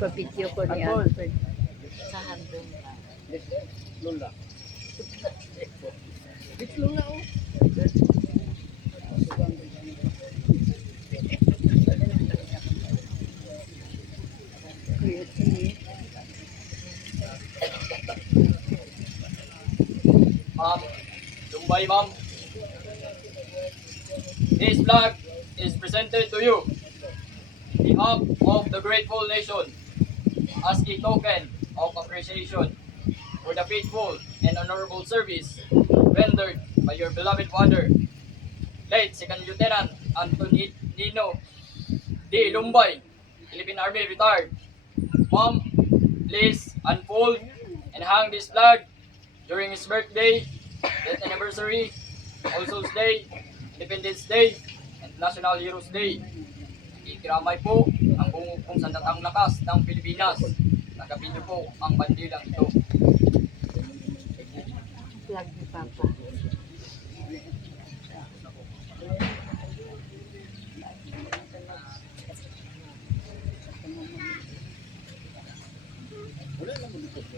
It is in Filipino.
Pa-video ko ni Angkol. Alfred. Sa handong lang. Lula. Ma'am, Lumbay ma'am. This flag is presented to you, behalf of the grateful nation, as a token of appreciation for the faithful and honorable service rendered by your beloved father, late Second Lieutenant Anthony Nino D. Lumbay, Philippine Army retired. Ma'am, please unfold and hang this flag during his birthday, death anniversary, All Souls Day, Independence Day, and National Heroes Day. Ikiramay po ang buong sandatang lakas ng Pilipinas. Tagapin niyo po ang bandilang ito. Flag ni Papa. Wala naman dito sa